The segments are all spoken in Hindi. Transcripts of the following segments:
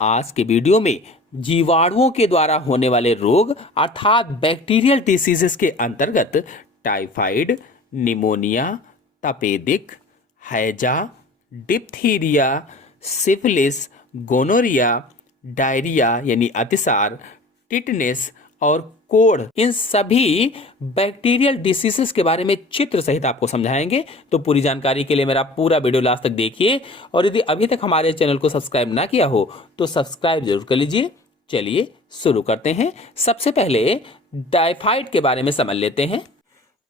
आज के वीडियो में जीवाणुओं के द्वारा होने वाले रोग अर्थात बैक्टीरियल डिसीजेस के अंतर्गत टाइफाइड, निमोनिया, तपेदिक, हैजा, डिप्थीरिया, सिफिलिस, गोनोरिया, डायरिया यानी अतिसार, टिटनेस और कोढ़, इन सभी बैक्टीरियल डिसीजेस के बारे में चित्र सहित आपको समझाएंगे। तो पूरी जानकारी के लिए मेरा पूरा वीडियो लास्ट तक देखिए और यदि अभी तक हमारे चैनल को सब्सक्राइब ना किया हो तो सब्सक्राइब जरूर कर लीजिए। चलिए शुरू करते हैं। सबसे पहले टाइफाइड के बारे में समझ लेते हैं।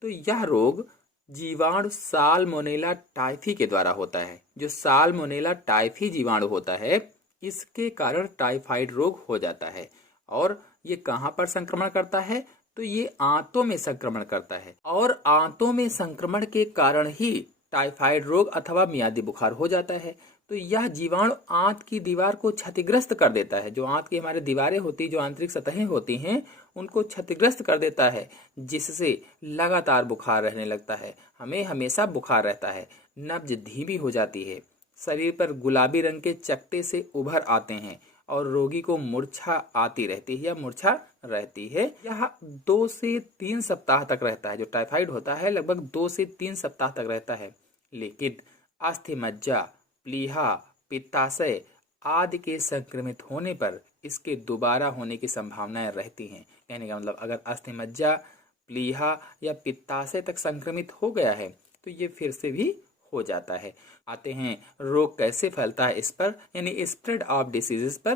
तो यह रोग जीवाणु साल्मोनेला टाइफी के द्वारा होता है। जो साल्मोनेला टाइफी जीवाणु होता है इसके कारण टाइफाइड रोग हो जाता है। और ये कहाँ पर संक्रमण करता है? तो ये आंतों में संक्रमण करता है और आंतों में संक्रमण के कारण ही टाइफाइड रोग अथवा मियादी बुखार हो जाता है। तो यह जीवाणु आंत की दीवार को क्षतिग्रस्त कर देता है। जो आंत की हमारे दीवारें होती है, जो आंतरिक सतहें होती हैं, उनको क्षतिग्रस्त कर देता है, जिससे लगातार बुखार रहने लगता है। हमें हमेशा बुखार रहता है, नब्ज धीमी हो जाती है, शरीर पर गुलाबी रंग के चकत्ते से उभर आते हैं और रोगी को मूर्छा आती रहती है या मूर्छा रहती है। यह 2 से 3 सप्ताह तक रहता है। जो टाइफाइड होता है लगभग 2 से 3 सप्ताह तक रहता है। लेकिन अस्थिमज्जा, प्लीहा, पित्ताशय आदि के संक्रमित होने पर इसके दोबारा होने की संभावनाएं रहती हैं। कहने का मतलब अगर अस्थिमज्जा, प्लीहा या पित्ताशय तक संक्रमित हो गया है तो ये फिर से भी हो जाता है। आते हैं रोग कैसे फैलता है इस पर, यानी स्प्रेड ऑफ डिसीजेस पर।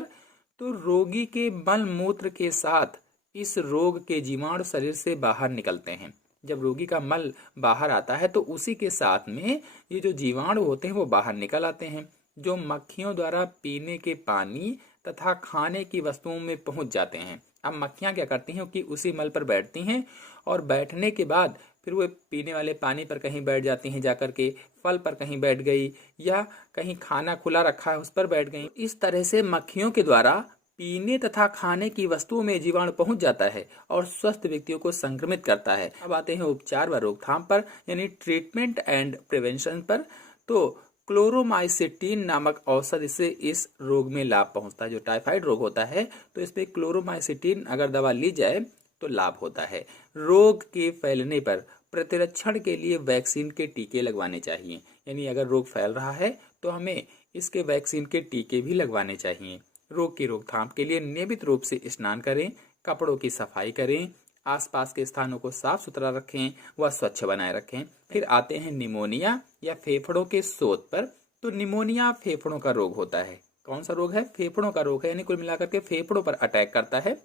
तो रोगी के मल मूत्र के साथ इस रोग के जीवाणु शरीर से बाहर निकलते हैं। जब रोगी का मल बाहर आता है तो उसी के साथ में ये जो जीवाणु होते हैं वो बाहर निकल आते हैं, जो मक्खियों द्वारा पीने के पानी तथा खाने की वस्तुओं में पहुंच जाते हैं। अब मक्खियां क्या करती हैं कि उसी मल पर बैठती हैं और बैठने के बाद फिर वो पीने वाले पानी पर कहीं बैठ जाती हैं, जाकर के फल पर कहीं बैठ गई या कहीं खाना खुला रखा है उस पर बैठ गई। इस तरह से मक्खियों के द्वारा पीने तथा खाने की वस्तुओं में जीवाणु पहुंच जाता है और स्वस्थ व्यक्तियों को संक्रमित करता है। अब आते हैं उपचार व रोकथाम पर, यानी ट्रीटमेंट एंड प्रिवेंशन पर। तो क्लोरोमाइसिटीन नामक औषधि से इस रोग में लाभ पहुंचता है। जो टाइफाइड रोग होता है तो इसमें क्लोरोमाइसिटीन अगर दवा ली जाए तो लाभ होता है। रोग के फैलने पर प्रतिरक्षण के लिए वैक्सीन के टीके लगवाने चाहिए। यानी अगर रोग फैल रहा है तो हमें इसके वैक्सीन के टीके भी लगवाने चाहिए। रोग की रोकथाम के लिए नियमित रूप से स्नान करें, कपड़ों की सफाई करें, आसपास के स्थानों को साफ सुथरा रखें व स्वच्छ बनाए रखें। फिर आते हैं निमोनिया या फेफड़ों के शोथ पर। तो निमोनिया फेफड़ों का रोग होता है। कौन सा रोग है? फेफड़ों का रोग है, यानी कुल मिलाकर के फेफड़ों पर अटैक करता है।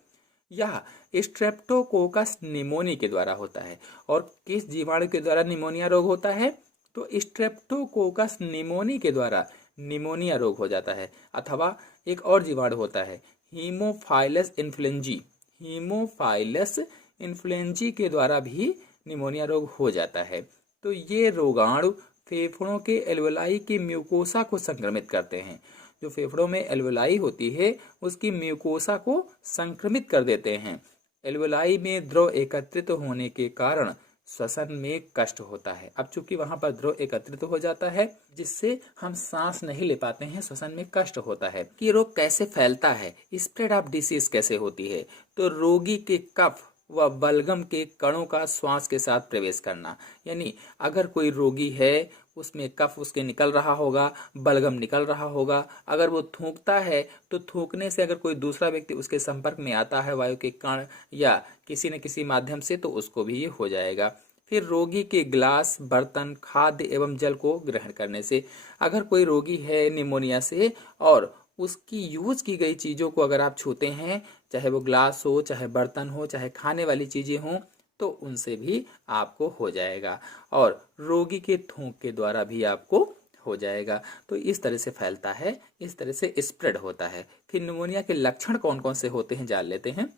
यह स्ट्रेप्टोकोकस निमोनी के द्वारा होता है। और किस जीवाणु के द्वारा निमोनिया रोग होता है? तो स्ट्रेप्टोकोकस निमोनी के द्वारा निमोनिया रोग हो जाता है। अथवा एक और जीवाणु होता है हीमोफाइलस इन्फ्लुएंजी। हीमोफाइलस इन्फ्लुएंजी के द्वारा भी निमोनिया रोग हो जाता है। तो ये रोगाणु फेफड़ों के एल्वेलाई की म्यूकोसा को संक्रमित करते हैं। जो फेफड़ों में एल्वेलाई होती है उसकी म्यूकोसा को संक्रमित कर देते हैं। एल्वेलाई में द्रव एकत्रित होने के कारण श्वसन में कष्ट होता है। अब चूंकि वहां पर द्रव एकत्रित हो जाता है जिससे हम सांस नहीं ले पाते हैं, श्वसन में कष्ट होता है। कि रोग कैसे फैलता है, स्प्रेड ऑफ डिसीज कैसे होती है? तो रोगी के कफ व बलगम के कणों का श्वास के साथ प्रवेश करना। यानी अगर कोई रोगी है उसमें कफ उसके निकल रहा होगा, बलगम निकल रहा होगा, अगर वो थूकता है तो थूकने से अगर कोई दूसरा व्यक्ति उसके संपर्क में आता है वायु के कण या किसी न किसी माध्यम से तो उसको भी ये हो जाएगा। फिर रोगी के ग्लास, बर्तन, खाद्य एवं जल को ग्रहण करने से। अगर कोई रोगी है निमोनिया से और उसकी यूज की गई चीजों को अगर आप छूते हैं, चाहे वो ग्लास हो, चाहे बर्तन हो, चाहे खाने वाली चीजें हों, तो उनसे भी आपको हो जाएगा। और रोगी के थूक के द्वारा भी आपको हो जाएगा। तो इस तरह से फैलता है, इस तरह से स्प्रेड होता है। फिर निमोनिया के लक्षण कौन कौन से होते हैं जान लेते हैं।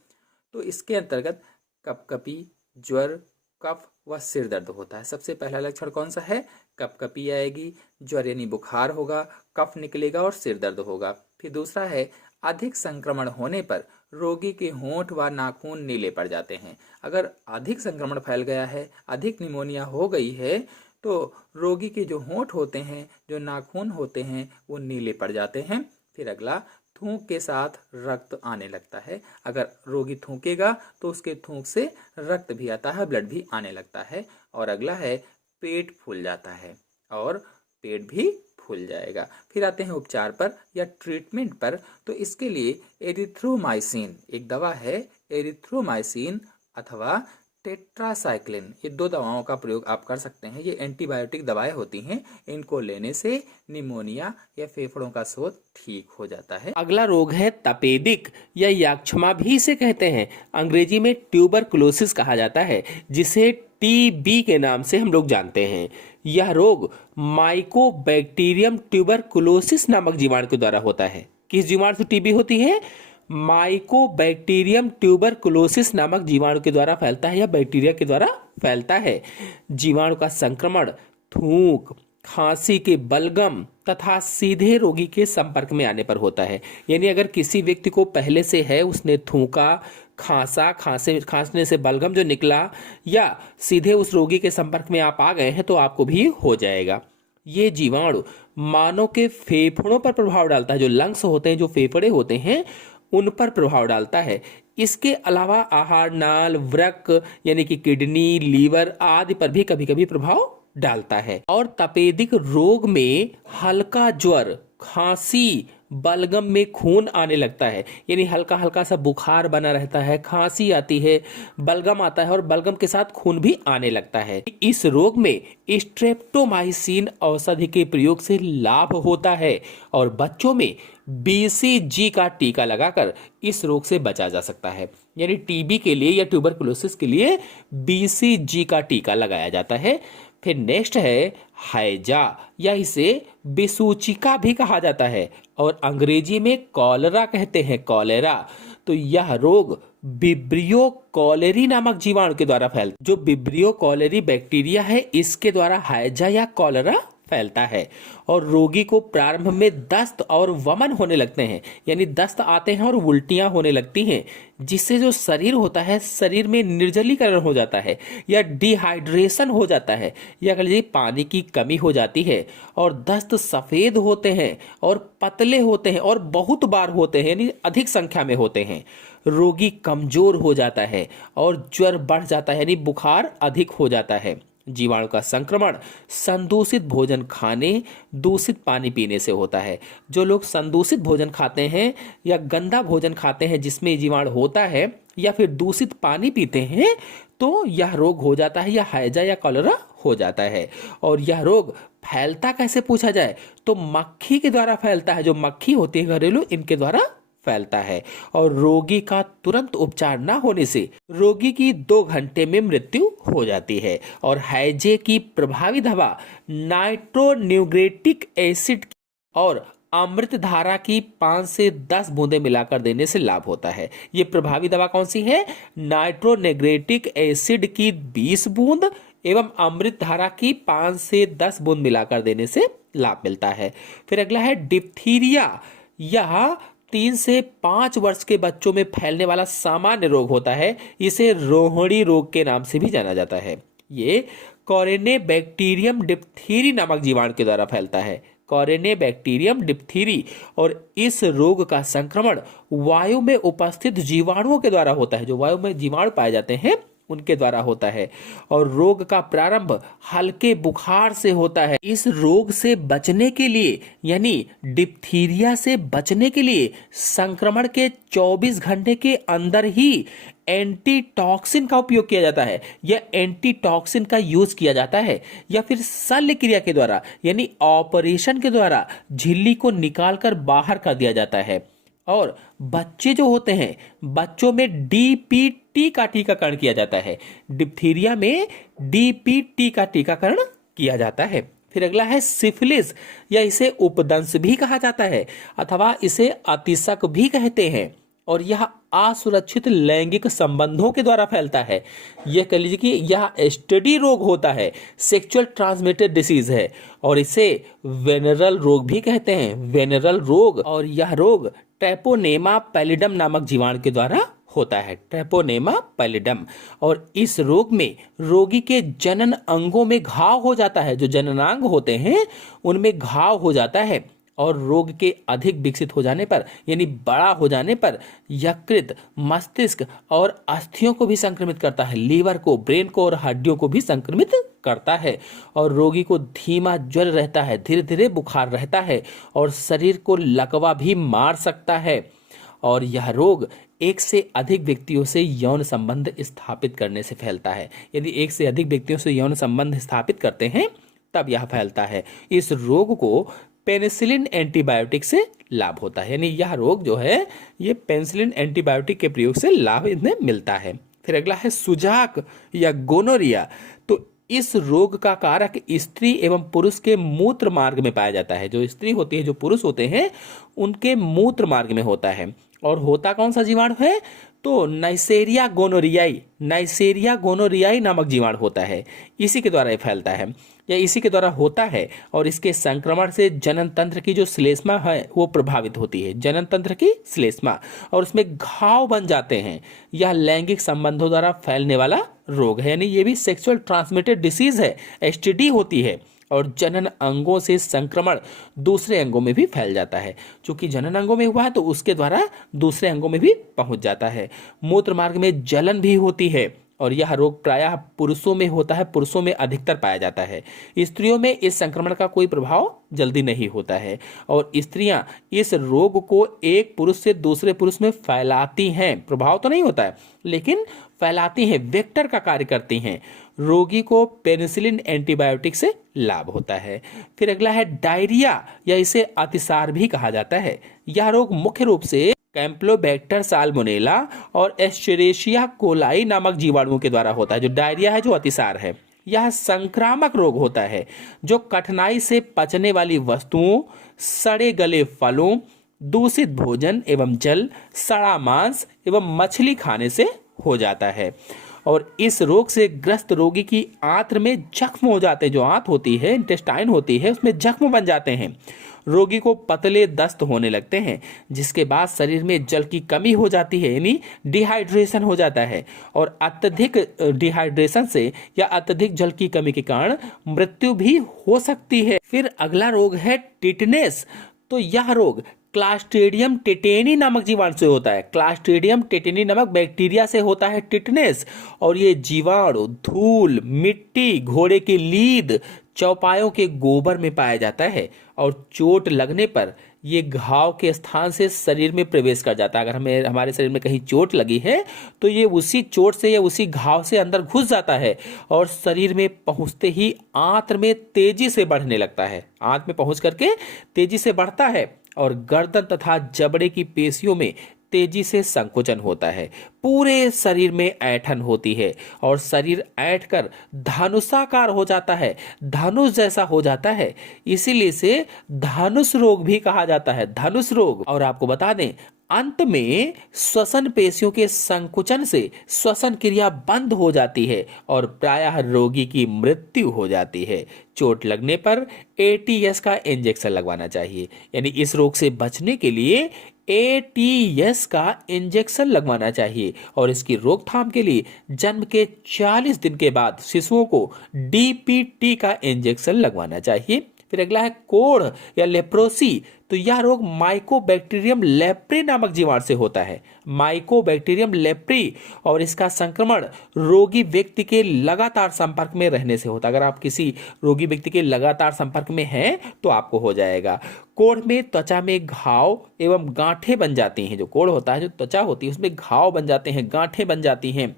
तो इसके अंतर्गत कपकपी, ज्वर, कफ व सिर दर्द होता है। सबसे पहला लक्षण कौन सा है? कपकपी आएगी, ज्वर यानी बुखार होगा, कफ निकलेगा और सिर दर्द होगा। फिर दूसरा है अधिक संक्रमण होने पर रोगी के होंठ व नाखून नीले पड़ जाते हैं। अगर अधिक संक्रमण फैल गया है, अधिक निमोनिया हो गई है तो रोगी के जो होंठ होते हैं, जो नाखून होते हैं वो नीले पड़ जाते हैं। फिर अगला थूक के साथ रक्त आने लगता है। अगर रोगी थूकेगा तो उसके थूक से रक्त भी आता है, ब्लड भी आने लगता है। और अगला है पेट फूल जाता है और पेट भी फूल जाएगा। फिर आते हैं उपचार पर या ट्रीटमेंट पर। तो इसके लिए एरिथ्रोमाइसिन एक दवा है, एरिथ्रोमाइसिन अथवा टेट्रासाइक्लिन, ये 2 दवाओं का प्रयोग आप कर सकते हैं। ये एंटीबायोटिक दवाएं होती हैं, इनको लेने से निमोनिया या फेफड़ों का शोथ ठीक हो जाता है। अगला रोग है तपेदिक या यक्षमा भी इसे कहते हैं। अंग्रेजी में ट्यूबरकुलोसिस कहा जाता है, जिसे टीबी के नाम से हम लोग जानते हैं। यह रोग माइकोबैक्टीरियम ट्यूबरकुलोसिस नामक जीवाणु के द्वारा होता है। किस जीवाणु से टीबी होती है? माइकोबैक्टीरियम ट्यूबरकुलोसिस नामक जीवाणु के द्वारा फैलता है या बैक्टीरिया के द्वारा फैलता है। जीवाणु का संक्रमण थूक, खांसी के बलगम तथा सीधे रोगी के संपर्क में आने पर होता है। यानी अगर किसी व्यक्ति को पहले से है, उसने थूका, खांसा, खांसने से बलगम जो निकला, या सीधे उस रोगी के संपर्क में आप आ गए हैं तो आपको भी हो जाएगा। ये जीवाणु मानव के फेफड़ों पर प्रभाव डालता है। जो लंग्स होते हैं, जो फेफड़े होते हैं, उन पर प्रभाव डालता है। इसके अलावा आहार नाल, वृक्क यानी कि किडनी, लीवर आदि पर भी कभी कभी प्रभाव डालता है। और तपेदिक रोग में हल्का ज्वर, खांसी, बलगम में खून आने लगता है, यानी हल्का हल्का सा बुखार बना रहता है, खांसी आती है, बलगम आता है और बलगम के साथ खून भी आने लगता है। इस रोग में स्ट्रेप्टोमाइसिन औषधि के प्रयोग से लाभ होता है और बच्चों में बीसीजी का टीका लगाकर इस रोग से बचा जा सकता है। यानी टीबी के लिए या ट्यूबरकुलोसिस के लिए बीसीजी का टीका लगाया जाता है। फिर नेक्स्ट है हैजा या इसे बिसूचिका भी कहा जाता है और अंग्रेजी में कॉलरा कहते हैं, कॉलेरा। तो यह रोग विब्रियो कॉलेरी नामक जीवाणु के द्वारा फैलता है। जो विब्रियो कॉलेरी बैक्टीरिया है, इसके द्वारा हैजा या कॉलरा फैलता है और रोगी को प्रारंभ में दस्त और वमन होने लगते हैं, यानी दस्त आते हैं और उल्टियां होने लगती हैं, जिससे जो शरीर होता है, शरीर में निर्जलीकरण हो जाता है या डिहाइड्रेशन हो जाता है, या कह लीजिए पानी की कमी हो जाती है और दस्त सफ़ेद होते हैं और पतले होते हैं और बहुत बार होते हैं, यानी अधिक संख्या में होते हैं। रोगी कमजोर हो जाता है और ज्वर बढ़ जाता है, यानी बुखार अधिक हो जाता है। जीवाणु का संक्रमण संदूषित भोजन खाने, दूषित पानी पीने से होता है। जो लोग संदूषित भोजन खाते हैं या गंदा भोजन खाते हैं जिसमें जीवाणु होता है, या फिर दूषित पानी पीते हैं, तो यह रोग हो जाता है या हैजा या कॉलरा हो जाता है। और यह रोग फैलता कैसे पूछा जाए तो मक्खी के द्वारा फैलता है। जो मक्खी होती है घरेलू, इनके द्वारा फैलता है और रोगी का तुरंत उपचार न होने से रोगी की 2 घंटे में मृत्यु हो जाती है। और हैजे की प्रभावी दवा नाइट्रोन्यूक्लेटिक एसिड और अमृत धारा की 5 से 10 बूंदें मिलाकर देने से लाभ होता है। ये प्रभावी दवा कौन सी है? नाइट्रोन्यूक्लेटिक एसिड की 20 बूंद एवं अमृत धारा की 5 से 10 बूंद मिलाकर देने से लाभ मिलता है। फिर अगला है डिप्थीरिया। यह 3 से 5 वर्ष के बच्चों में फैलने वाला सामान्य रोग होता है। इसे रोहिणी रोग के नाम से भी जाना जाता है। ये कॉरेनेबैक्टीरियम डिप्थीरी नामक जीवाणु के द्वारा फैलता है, कॉरेनेबैक्टीरियम डिप्थीरी। और इस रोग का संक्रमण वायु में उपस्थित जीवाणुओं के द्वारा होता है। जो वायु में जीवाणु पाए जाते हैं उनके द्वारा होता है और रोग का प्रारंभ हल्के बुखार से होता है। इस रोग से बचने के लिए, यानी डिप्थीरिया से बचने के लिए, संक्रमण के 24 घंटे के अंदर ही एंटीटॉक्सिन का उपयोग किया जाता है या एंटीटॉक्सिन का यूज किया जाता है, या फिर शल्य क्रिया के द्वारा यानी ऑपरेशन के द्वारा झिल्ली को निकालकर बाहर कर दिया जाता है। और बच्चे जो होते हैं, बच्चों में डीपीटी का टीकाकरण किया जाता है। डिप्थीरिया में डीपीटी का टीकाकरण किया जाता है। फिर अगला है सिफिलिस या इसे उपदंश भी कहा जाता है अथवा इसे अतिशक भी कहते हैं और यह असुरक्षित लैंगिक संबंधों के द्वारा फैलता है। यह कह लीजिए कि यह एसटीडी रोग होता है, सेक्सुअल ट्रांसमिटेड डिसीज है और इसे वेनेरल रोग भी कहते हैं, वेनेरल रोग। और यह रोग ट्रेपोनेमा पैलिडम नामक जीवाणु के द्वारा होता है, ट्रेपोनेमा पैलिडम। और इस रोग में रोगी के जनन अंगों में घाव हो जाता है। जो जननांग होते हैं उनमें घाव हो जाता है और रोग के अधिक विकसित हो जाने पर यानी बड़ा हो जाने पर यकृत, मस्तिष्क और अस्थियों को भी संक्रमित करता है, लीवर को, ब्रेन को और हड्डियों को भी संक्रमित करता है। और रोगी को धीमा ज्वर रहता है, धीरे धीरे बुखार रहता है और शरीर को लकवा भी मार सकता है। और यह रोग एक से अधिक व्यक्तियों से यौन संबंध स्थापित करने से फैलता है। यदि एक से अधिक व्यक्तियों से यौन संबंध स्थापित करते हैं तब यह फैलता है। इस रोग को पेनिसिलिन एंटीबायोटिक से लाभ होता है, यानी यह रोग जो है ये पेनिसिलिन एंटीबायोटिक के प्रयोग से लाभ इन्हें मिलता है। फिर अगला है सुजाक या गोनोरिया। तो इस रोग का कारक स्त्री एवं पुरुष के मूत्र मार्ग में पाया जाता है। जो स्त्री होती है, जो पुरुष होते हैं, उनके मूत्र मार्ग में होता है। और होता कौन सा जीवाणु है? तो नाइसेरिया गोनोरियाई नामक जीवाणु होता है। इसी के द्वारा ये फैलता है या इसी के द्वारा होता है। और इसके संक्रमण से जनन तंत्र की जो श्लेष्मा है वो प्रभावित होती है, जनन तंत्र की श्लेष्मा, और उसमें घाव बन जाते हैं। यह लैंगिक संबंधों द्वारा फैलने वाला रोग है, यानी ये भी सेक्सुअल ट्रांसमिटेड डिसीज है, एसटीडी होती है। और जनन अंगों से संक्रमण दूसरे अंगों में भी फैल जाता है। क्योंकि जनन अंगों में हुआ है तो उसके द्वारा दूसरे अंगों में भी पहुंच जाता है। मूत्र मार्ग में जलन भी होती है और यह रोग प्रायः पुरुषों में होता है, पुरुषों में अधिकतर पाया जाता है। स्त्रियों में इस संक्रमण का कोई प्रभाव जल्दी नहीं होता है और स्त्रियां इस रोग को एक पुरुष से दूसरे पुरुष में फैलाती हैं। प्रभाव तो नहीं होता है लेकिन फैलाती हैं, वेक्टर का कार्य करती हैं। रोगी को पेनिसिलिन एंटीबायोटिक से लाभ होता है। फिर अगला है डायरिया या इसे अतिसार भी कहा जाता है। यह रोग मुख्य रूप से कैंप्लोबैक्टर साल्मोनेला और एस्चेरेशिया कोलाई नामक जीवाणुओं के द्वारा होता है। जो डायरिया है, जो अतिसार है, यह संक्रामक रोग होता है जो कठिनाई से पचने वाली वस्तुओं, सड़े गले फलों, दूषित भोजन एवं जल, सड़ा मांस एवं मछली खाने से हो जाता है। और इस रोग से ग्रस्त रोगी की आंत्र में जख्म हो जाते हैं। जो आंत होती है, इंटेस्टाइन होती है, उसमें जख्म बन जाते हैं। रोगी को पतले दस्त होने लगते हैं, जिसके बाद शरीर में जल की कमी हो जाती है, यानी डिहाइड्रेशन हो जाता है। और अत्यधिक डिहाइड्रेशन से या अत्यधिक जल की कमी के कारण मृत्यु भी हो सकती है। फिर अगला रोग है टिटनेस। तो यह रोग क्लास्ट्रीडियम टेटेनी नामक जीवाणु से होता है। क्लास्ट्रीडियम टेटेनी नामक बैक्टीरिया से होता है टिटनेस। और ये जीवाणु धूल, मिट्टी, घोड़े की लीद, चौपायों के गोबर में पाया जाता है और चोट लगने पर ये घाव के स्थान से शरीर में प्रवेश कर जाता है। अगर हमारे शरीर में कहीं चोट लगी है तो ये उसी चोट से या उसी घाव से अंदर घुस जाता है और शरीर में पहुंचते ही आंत्र में तेजी से बढ़ने लगता है। आंत में पहुंच करके तेजी से बढ़ता है और गर्दन तथा जबड़े की पेशियों में तेजी से संकुचन होता है। पूरे शरीर में ऐंठन होती है और शरीर ऐंठकर धनुषाकार हो जाता है, धनुष जैसा हो जाता है। इसीलिए इसे धनुष रोग भी कहा जाता है, धनुष रोग। और आपको बता दें, अंत में श्वसन पेशियों के संकुचन से श्वसन क्रिया बंद हो जाती है और प्रायः रोगी की मृत्यु हो जाती है। चोट लगने पर एटीएस का इंजेक्शन लगवाना चाहिए, यानी इस रोग से बचने के लिए एटीएस का इंजेक्शन लगवाना चाहिए। और इसकी रोकथाम के लिए जन्म के 40 दिन के बाद शिशुओं को डीपीटी का इंजेक्शन लगवाना चाहिए। फिर अगला है कोढ़ या लेप्रोसी। तो यह रोग माइकोबैक्टीरियम लेप्री नामक जीवाणु से होता है, माइकोबैक्टीरियम लेप्री। और इसका संक्रमण रोगी व्यक्ति के लगातार संपर्क में रहने से होता है। अगर आप किसी रोगी व्यक्ति के लगातार संपर्क में हैं तो आपको हो जाएगा। कोढ़ में त्वचा में घाव एवं गांठें बन जाती हैं। जो कोढ़ होता है, जो त्वचा होती है, उसमें घाव बन जाते हैं, गांठें बन जाती हैं।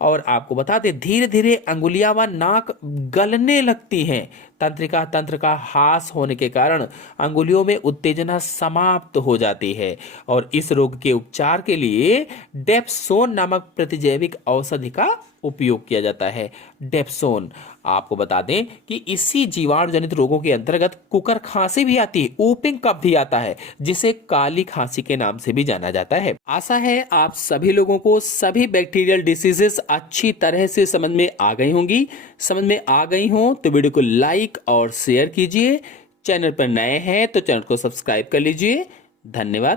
और आपको बता दें, धीरे धीरे अंगुलियां व नाक गलने लगती हैं। तंत्रिका तंत्र का ह्रास होने के कारण अंगुलियों में उत्तेजना समाप्त हो जाती है। और इस रोग के उपचार के लिए डेप्सोन नामक प्रतिजैविक औषधि का उपयोग किया जाता है। डेप्सोन, आपको बता दें कि इसी जीवाणु जनित रोगों के अंतर्गत कुकर खांसी भी आती है, ऊपिंग कफ भी आता है, जिसे काली खांसी के नाम से भी जाना जाता है। आशा है आप सभी लोगों को सभी बैक्टीरियल डिसीजेस अच्छी तरह से समझ में आ गई होंगी। समझ में आ गई हो तो वीडियो को लाइक और शेयर कीजिए। चैनल पर नए हैं तो चैनल को सब्सक्राइब कर लीजिए। धन्यवाद।